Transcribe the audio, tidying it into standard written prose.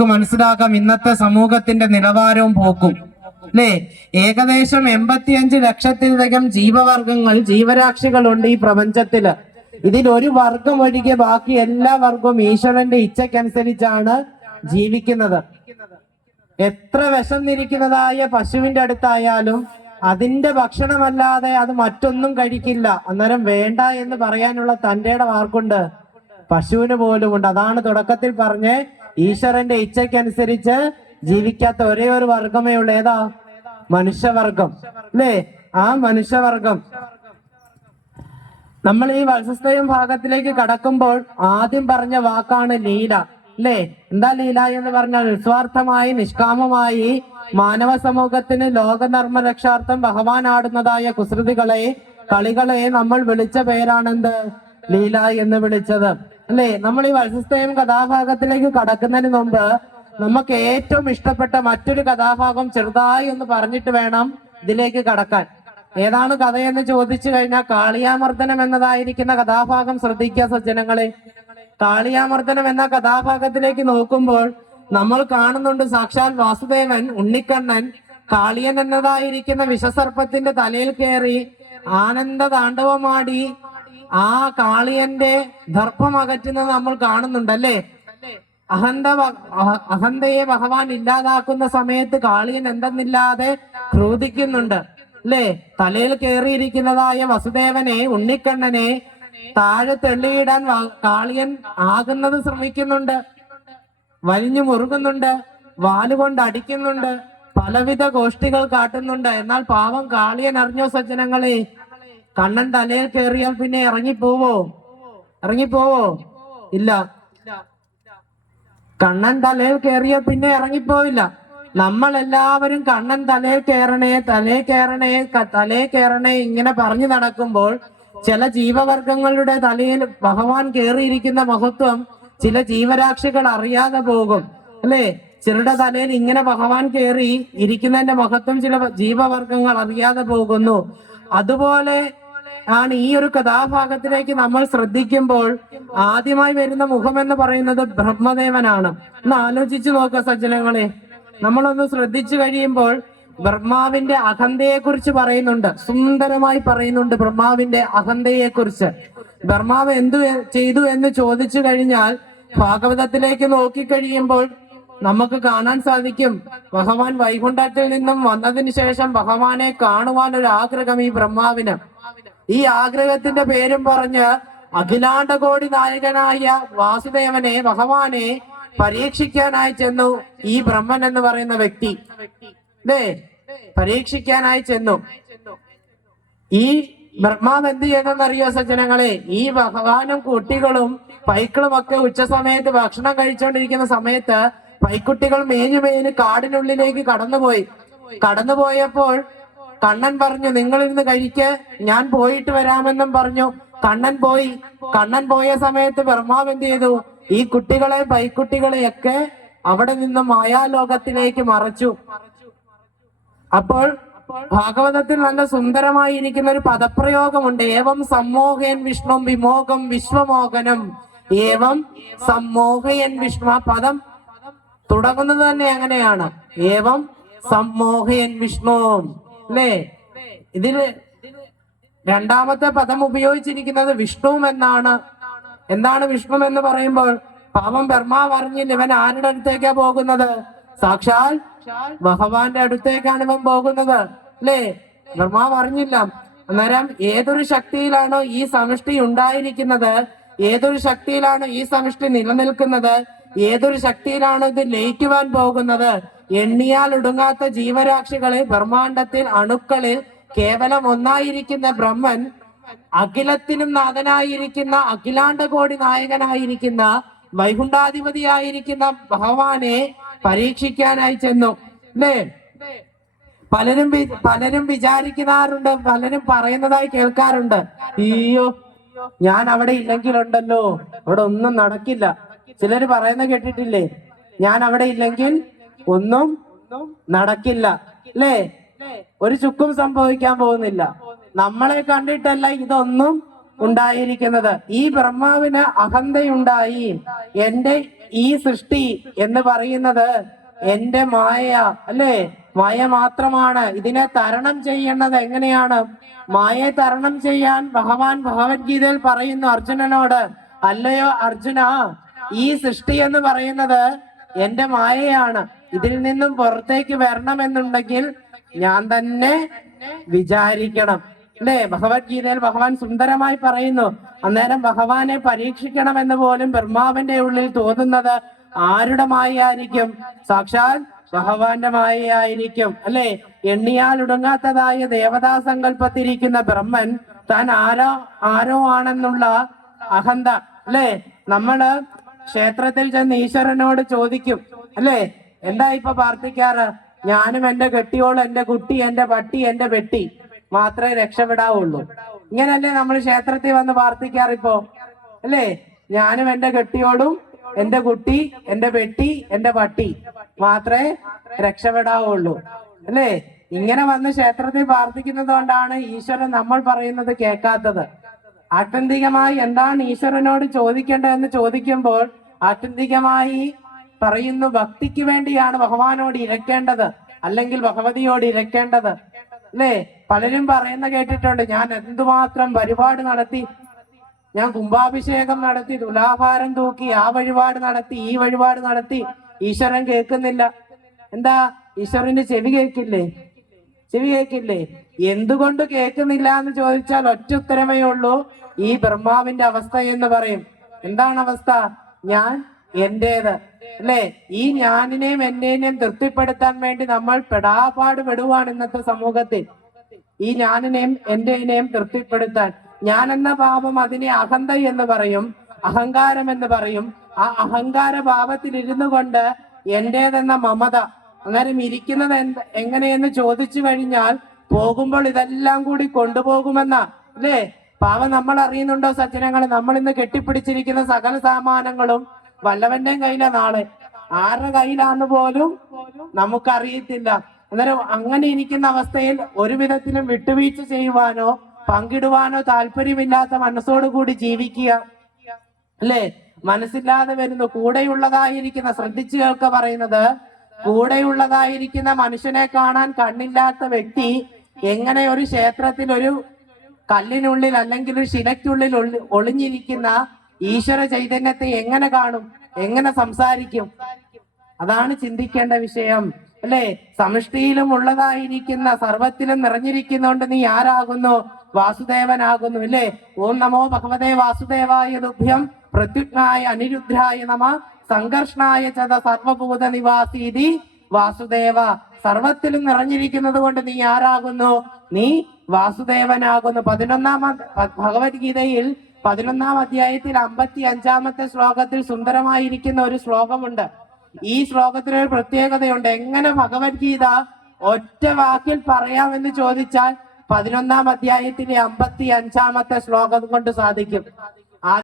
മനസ്സിലാക്കാം ഇന്നത്തെ സമൂഹത്തിന്റെ നിലവാരവും പോക്കും അല്ലേ. ഏകദേശം 85 ലക്ഷത്തിലധികം ജീവവർഗങ്ങൾ ജീവരാശികളുണ്ട് ഈ പ്രപഞ്ചത്തില്. ഇതിൽ ഒരു വർഗം ഒഴികെ ബാക്കി എല്ലാ വർഗവും ഈശ്വരന്റെ ഇച്ഛയ്ക്കനുസരിച്ചാണ് ജീവിക്കുന്നത്. എത്ര വിശന്നിരിക്കുന്നതായ പശുവിന്റെ അടുത്തായാലും അതിന്റെ ഭക്ഷണമല്ലാതെ അത് മറ്റൊന്നും കഴിക്കില്ല. അന്നേരം വേണ്ട എന്ന് പറയാനുള്ള തന്റെ ആർക്കുണ്ട്? പശുവിന് പോലും ഉണ്ട്. അതാണ് തുടക്കത്തിൽ പറഞ്ഞ് ഈശ്വരന്റെ ഇച്ഛയ്ക്കനുസരിച്ച് ജീവിക്കാത്ത ഒരേ ഒരു വർഗമേ ഉള്ളൂ. ഏതാ? മനുഷ്യവർഗം അല്ലേ. ആ മനുഷ്യവർഗം നമ്മൾ ഈ വത്സസ്തയം ഭാഗത്തിലേക്ക് കടക്കുമ്പോൾ ആദ്യം പറഞ്ഞ വാക്കാണ് ലീല അല്ലേ. എന്താ ലീല എന്ന് പറഞ്ഞാൽ നിസ്വാർത്ഥമായി നിഷ്കാമമായി മാനവ സമൂഹത്തിന് ലോകധർമ്മ രക്ഷാർത്ഥം ഭഗവാൻ ആടുന്നതായ കുസൃതികളെ കളികളെ നമ്മൾ വിളിച്ച പേരാണെന്ത്? ലീല എന്ന് വിളിച്ചത് അല്ലേ. നമ്മൾ ഈ വത്സസ്തയം കഥാഭാഗത്തിലേക്ക് കടക്കുന്നതിന് മുമ്പ് നമുക്ക് ഏറ്റവും ഇഷ്ടപ്പെട്ട മറ്റൊരു കഥാഭാഗം ചെറുതായി എന്ന് പറഞ്ഞിട്ട് വേണം ഇതിലേക്ക് കടക്കാൻ. ഏതാണ് കഥയെന്ന് ചോദിച്ചു കഴിഞ്ഞാൽ കാളിയാമർദ്ദനം എന്നതായിരിക്കുന്ന കഥാഭാഗം ശ്രദ്ധിക്കുക സജ്ജനങ്ങളെ. കാളിയാമർദ്ദനം എന്ന കഥാഭാഗത്തിലേക്ക് നോക്കുമ്പോൾ നമ്മൾ കാണുന്നുണ്ട് സാക്ഷാൽ വാസുദേവൻ ഉണ്ണിക്കണ്ണൻ കാളിയൻ എന്നതായിരിക്കുന്ന വിഷസർപ്പത്തിന്റെ തലയിൽ കയറി ആനന്ദ താണ്ഡവമാടി ആ കാളിയന്റെ ദർപ്പം അകറ്റുന്നത് നമ്മൾ കാണുന്നുണ്ടല്ലേ. അഹന്തയെ ഭഗവാൻ ഇല്ലാതാക്കുന്ന സമയത്ത് കാളിയൻ എന്തെന്നില്ലാതെ ക്രോധിക്കുന്നുണ്ട് അല്ലേ. തലയിൽ കയറിയിരിക്കുന്നതായ വസുദേവനെ ഉണ്ണിക്കണ്ണനെ താഴെ തെള്ളിയിടാൻ കാളിയൻ ആകുന്നത് ശ്രമിക്കുന്നുണ്ട്. വലിഞ്ഞു മുറുകുന്നുണ്ട്, വാലുകൊണ്ട് അടിക്കുന്നുണ്ട്, പലവിധ ഗോഷ്ഠികൾ കാട്ടുന്നുണ്ട്. എന്നാൽ പാവം കാളിയൻ അറിഞ്ഞോ സജ്ജനങ്ങളെ? കണ്ണൻ തലയിൽ കയറിയാൽ പിന്നെ ഇറങ്ങിപ്പോവോ? ഇല്ല. കണ്ണൻ തലയിൽ കയറിയാൽ പിന്നെ ഇറങ്ങിപ്പോവില്ല. നമ്മൾ എല്ലാവരും കണ്ണൻ തലേ കയറണേ ഇങ്ങനെ പറഞ്ഞു നടക്കുമ്പോൾ ചില ജീവവർഗങ്ങളുടെ തലയിൽ ഭഗവാൻ കയറിയിരിക്കുന്ന മഹത്വം ചില ജീവരാശികൾ അറിയാതെ പോകും അല്ലേ. ചിലരുടെ തലയിൽ ഇങ്ങനെ ഭഗവാൻ കയറി ഇരിക്കുന്നതിന്റെ മഹത്വം ചില ജീവവർഗങ്ങൾ അറിയാതെ പോകുന്നു. അതുപോലെ ആണ് ഈ ഒരു കഥാഭാഗത്തിലേക്ക് നമ്മൾ ശ്രദ്ധിക്കുമ്പോൾ ആദ്യമായി വരുന്ന മുഖം എന്ന് പറയുന്നത് ബ്രഹ്മദേവനാണ്. ഒന്ന് ആലോചിച്ചു നോക്കുക സജ്ജനങ്ങളെ. നമ്മളൊന്ന് ശ്രദ്ധിച്ചു കഴിയുമ്പോൾ ബ്രഹ്മാവിന്റെ അഹന്തയെ കുറിച്ച് പറയുന്നുണ്ട്, സുന്ദരമായി പറയുന്നുണ്ട് ബ്രഹ്മാവിന്റെ അഹന്തയെ കുറിച്ച്. ബ്രഹ്മാവ് എന്തു ചെയ്തു എന്ന് ചോദിച്ചു കഴിഞ്ഞാൽ ഭാഗവതത്തിലേക്ക് നോക്കിക്കഴിയുമ്പോൾ നമുക്ക് കാണാൻ സാധിക്കും ഭഗവാൻ വൈകുണ്ഠത്തിൽ നിന്നും വന്നതിന് ശേഷം ഭഗവാനെ കാണുവാൻ ഒരു ആഗ്രഹം ഈ ബ്രഹ്മാവിന്. ഈ ആഗ്രഹത്തിന്റെ പേരും പറഞ്ഞ് അഖിലാണ്ടകോടി നായകനായ വാസുദേവനെ ഭഗവാനെ പരീക്ഷിക്കാനായി ചെന്നു ഈ ബ്രഹ്മൻ എന്ന് പറയുന്ന വ്യക്തി അല്ലേ. പരീക്ഷിക്കാനായി ചെന്നു. ഈ ബ്രഹ്മാവ് എന്ത് ചെയ്യുന്നറിയോ സജ്ജനങ്ങളെ? ഈ ഭഗവാനും കുട്ടികളും പൈക്കളും ഒക്കെ ഉച്ച സമയത്ത് ഭക്ഷണം കഴിച്ചുകൊണ്ടിരിക്കുന്ന സമയത്ത് പൈക്കുട്ടികൾ മേഞ്ഞു കാടിനുള്ളിലേക്ക് കടന്നുപോയപ്പോൾ കണ്ണൻ പറഞ്ഞു നിങ്ങളിരുന്ന് കഴിക്ക്, ഞാൻ പോയിട്ട് വരാമെന്നും പറഞ്ഞു. കണ്ണൻ പോയ സമയത്ത് ബ്രഹ്മാവ് എന്ത് ചെയ്തു? ഈ കുട്ടികളെ പൈക്കുട്ടികളെയൊക്കെ അവിടെ നിന്നും മായാലോകത്തിലേക്ക് മറച്ചു. അപ്പോൾ ഭാഗവതത്തിൽ നല്ല സുന്ദരമായിരിക്കുന്ന ഒരു പദപ്രയോഗമുണ്ട്. ഏവം സമ്മോഹയൻ വിഷ്ണു വിമോകം വിശ്വമോഹനം. ഏവം സമ്മോഹയൻ വിഷ്ണു. ആ പദം തുടങ്ങുന്നത് തന്നെ അങ്ങനെയാണ്. ഏവം സമ്മോഹയൻ വിഷ്ണു അല്ലേ. ഇതില് രണ്ടാമത്തെ പദം ഉപയോഗിച്ചിരിക്കുന്നത് വിഷ്ണു എന്നാണ്. എന്താണ് വിഷ്ണു എന്ന് പറയുമ്പോൾ പാവം ബ്രഹ്മാവ് അറിഞ്ഞില്ല ഇവൻ ആരുടെ അടുത്തേക്കാ പോകുന്നത്? സാക്ഷാൽ ഭഗവാന്റെ അടുത്തേക്കാണ് ഇവൻ പോകുന്നത് അല്ലേ. ബ്രഹ്മാവ് അറിഞ്ഞില്ല. അന്നേരം ഏതൊരു ശക്തിയിലാണോ ഈ സമഷ്ടി ഉണ്ടായിരിക്കുന്നത്, ഏതൊരു ശക്തിയിലാണ് ഈ സമഷ്ടി നിലനിൽക്കുന്നത്, ഏതൊരു ശക്തിയിലാണ് ഇത് ലയിക്കുവാൻ പോകുന്നത്, എണ്ണിയാൽ ഒടുങ്ങാത്ത ജീവരാശികളെ ബ്രഹ്മാണ്ടത്തിൽ അണുക്കളിൽ കേവലം ഒന്നായിരിക്കുന്ന ബ്രഹ്മൻ അഖിലത്തിനും നാഥനായിരിക്കുന്ന അഖിലാണ്ടകോടി നായകനായിരിക്കുന്ന വൈകുണ്ഠാധിപതിയായിരിക്കുന്ന ഭഗവാനെ പരീക്ഷിക്കാനായി ചെന്നു അല്ലേ. പലരും വിചാരിക്കാറുണ്ട്, പലരും പറയുന്നതായി കേൾക്കാറുണ്ട്, അയ്യോ ഞാൻ അവിടെ ഇല്ലെങ്കിലുണ്ടല്ലോ അവിടെ ഒന്നും നടക്കില്ല. ചിലര് പറയുന്ന കേട്ടിട്ടില്ലേ? ഞാൻ അവിടെ ഇല്ലെങ്കിൽ ഒന്നും നടക്കില്ല അല്ലേ. ഒരു ചുക്കും സംഭവിക്കാൻ പോകുന്നില്ല. നമ്മളെ കണ്ടിട്ടല്ല ഇതൊന്നും ഉണ്ടായിരിക്കുന്നത്. ഈ ബ്രഹ്മാവിന് അഹന്തയുണ്ടായി. ഈ സൃഷ്ടി എന്ന് പറയുന്നത് എന്റെ മായ, അല്ലേ? മായ മാത്രമാണ്. ഇതിനെ തരണം ചെയ്യേണ്ടത് എങ്ങനെയാണ്? മായയെ തരണം ചെയ്യാൻ ഭഗവാൻ ഭഗവത്ഗീതയിൽ പറയുന്നു അർജുനനോട്, അല്ലയോ അർജുന, ഈ സൃഷ്ടി എന്ന് പറയുന്നത് എന്റെ മായയാണ്. ഇതിൽ നിന്നും പുറത്തേക്ക് വരണമെന്നുണ്ടെങ്കിൽ ഞാൻ തന്നെ വിചാരിക്കണം, അല്ലേ? ഭഗവത്ഗീതയിൽ ഭഗവാൻ സുന്ദരമായി പറയുന്നു. അന്നേരം ഭഗവാനെ പരീക്ഷിക്കണമെന്ന് പോലും ബ്രഹ്മാവിന്റെ ഉള്ളിൽ തോന്നുന്നത് ആരുടെ മായയായിരിക്കും? സാക്ഷാൽ ഭഗവാന്റെ മായയായിരിക്കും, അല്ലെ? എണ്ണിയാൽ ഒടുങ്ങാത്തതായ ദേവതാ സങ്കല്പത്തിരിക്കുന്ന ബ്രഹ്മൻ താൻ ആരോ ആണെന്നുള്ള അഹന്ത, അല്ലെ? നമ്മള് ക്ഷേത്രത്തിൽ ചെന്ന് ഈശ്വരനോട് ചോദിക്കും, അല്ലെ? എന്താ ഇപ്പൊ പ്രാർത്ഥിക്കാറ്? ഞാനും എന്റെ കെട്ടിയോളും എന്റെ കുട്ടി എന്റെ പട്ടി എന്റെ പെട്ടി മാത്രമേ രക്ഷപ്പെടാവുള്ളൂ. ഇങ്ങനല്ലേ നമ്മൾ ക്ഷേത്രത്തിൽ വന്ന് പ്രാർത്ഥിക്കാറിപ്പോ, അല്ലേ? ഞാനും എന്റെ കെട്ടിയോടും എന്റെ കുട്ടി എന്റെ പെട്ടി എന്റെ പട്ടി മാത്രമേ രക്ഷപ്പെടാവുള്ളൂ, അല്ലേ? ഇങ്ങനെ വന്ന് ക്ഷേത്രത്തിൽ പ്രാർത്ഥിക്കുന്നത് കൊണ്ടാണ് ഈശ്വരൻ നമ്മൾ പറയുന്നത് കേൾക്കാത്തത്. ആത്യന്തികമായി എന്താണ് ഈശ്വരനോട് ചോദിക്കേണ്ടതെന്ന് ചോദിക്കുമ്പോൾ ആത്യന്തികമായി പറയുന്നു, ഭക്തിക്ക് വേണ്ടിയാണ് ഭഗവാനോട് ഇരക്കേണ്ടത്, അല്ലെങ്കിൽ ഭഗവതിയോട് ഇരക്കേണ്ടത്, അല്ലേ? പലരും പറയുന്ന കേട്ടിട്ടുണ്ട്, ഞാൻ എന്തുമാത്രം വഴിപാട് നടത്തി, ഞാൻ കുംഭാഭിഷേകം നടത്തി, തുലാഭാരം തൂക്കി, ആ വഴിപാട് നടത്തി, ഈ വഴിപാട് നടത്തി, ഈശ്വരൻ കേൾക്കുന്നില്ല. എന്താ? ഈശ്വരന് ചെവി കേൾക്കില്ലേ? ചെവി കേൾക്കില്ലേ? എന്തുകൊണ്ട് കേൾക്കുന്നില്ല എന്ന് ചോദിച്ചാൽ ഒറ്റ ഉത്തരമേ ഉള്ളൂ, ഈ ബ്രഹ്മാവിന്റെ അവസ്ഥ എന്ന് പറയും. എന്താണ് അവസ്ഥ? ഞാൻ എന്റേത്, അല്ലേ? ഈ ഞാനിനെയും എന്റെയും തൃപ്തിപ്പെടുത്താൻ വേണ്ടി നമ്മൾ പെടാപാട് പെടുവാണ് ഇന്നത്തെ സമൂഹത്തിൽ. ഈ ഞാനിനെയും എന്റെയും തൃപ്തിപ്പെടുത്താൻ, ഞാൻ എന്ന ഭാവം അതിനെ അഹന്ത എന്ന് പറയും, അഹങ്കാരം എന്ന് പറയും. ആ അഹങ്കാര ഭാവത്തിൽ ഇരുന്നു കൊണ്ട് എന്റേതെന്ന മമത. അന്നേരം ഇരിക്കുന്നത് എങ്ങനെയെന്ന് ചോദിച്ചു കഴിഞ്ഞാൽ പോകുമ്പോൾ ഇതെല്ലാം കൂടി കൊണ്ടുപോകുമെന്ന, അല്ലേ? പാവം നമ്മൾ അറിയുന്നുണ്ടോ സജ്ജനങ്ങൾ? നമ്മൾ ഇന്ന് കെട്ടിപ്പിടിച്ചിരിക്കുന്ന സകല സാമാനങ്ങളും വല്ലവന്റെയും കയ്യിലാ നാളെ, ആരുടെ കയ്യിലാന്ന് പോലും നമുക്കറിയത്തില്ല. അന്നേരം അങ്ങനെ ഇരിക്കുന്ന അവസ്ഥയിൽ ഒരു വിധത്തിലും വിട്ടുവീഴ്ച ചെയ്യുവാനോ പങ്കിടുവാനോ താല്പര്യമില്ലാത്ത മനസ്സോടുകൂടി ജീവിക്കുക, അല്ലേ? മനസ്സില്ലാതെ വരുന്നു. കൂടെയുള്ളതായിരിക്കുന്ന, ശ്രദ്ധിച്ചു കേൾക്ക പറയുന്നത്, കൂടെയുള്ളതായിരിക്കുന്ന മനുഷ്യനെ കാണാൻ കണ്ണില്ലാത്ത വ്യക്തി എങ്ങനെ ഒരു ക്ഷേത്രത്തിൽ ഒരു കല്ലിനുള്ളിൽ അല്ലെങ്കിൽ ഒരു ശിലയ്ക്കുള്ളിൽ ഒളിഞ്ഞിരിക്കുന്ന ഈശ്വര ചൈതന്യത്തെ എങ്ങനെ കാണും? എങ്ങനെ സംസാരിക്കും? അതാണ് ചിന്തിക്കേണ്ട വിഷയം, അല്ലേ? സമഷ്ടിയിലും ഉള്ളതായിരിക്കുന്ന സർവത്തിലും നിറഞ്ഞിരിക്കുന്നോണ്ട് നീ ആരാകുന്നു? വാസുദേവനാകുന്നു, അല്ലേ? ഓം നമോ ഭഗവതേ വാസുദേവായ തുഭ്യം പ്രത്യുജ്ഞായ അനിരുദ്ധായ നമ സംഘർഷണായ ചത സർവഭൂത നിവാസീതി വാസുദേവ. സർവത്തിലും നിറഞ്ഞിരിക്കുന്നത് കൊണ്ട് നീ ആരാകുന്നു? നീ വാസുദേവനാകുന്നു. 11-ാം ഭഗവത്ഗീതയിൽ 11-ാം അധ്യായത്തിൽ 55-ാമത്തെ ശ്ലോകത്തിൽ സുന്ദരമായിരിക്കുന്ന ഒരു ശ്ലോകമുണ്ട്. ഈ ശ്ലോകത്തിനൊരു പ്രത്യേകതയുണ്ട്. എങ്ങനെ ഭഗവത്ഗീത ഒറ്റ വാക്കിൽ പറയാമെന്ന് ചോദിച്ചാൽ 11-ാം അധ്യായത്തിലെ 55-ാമത്തെ ശ്ലോകം കൊണ്ട് സാധിക്കും.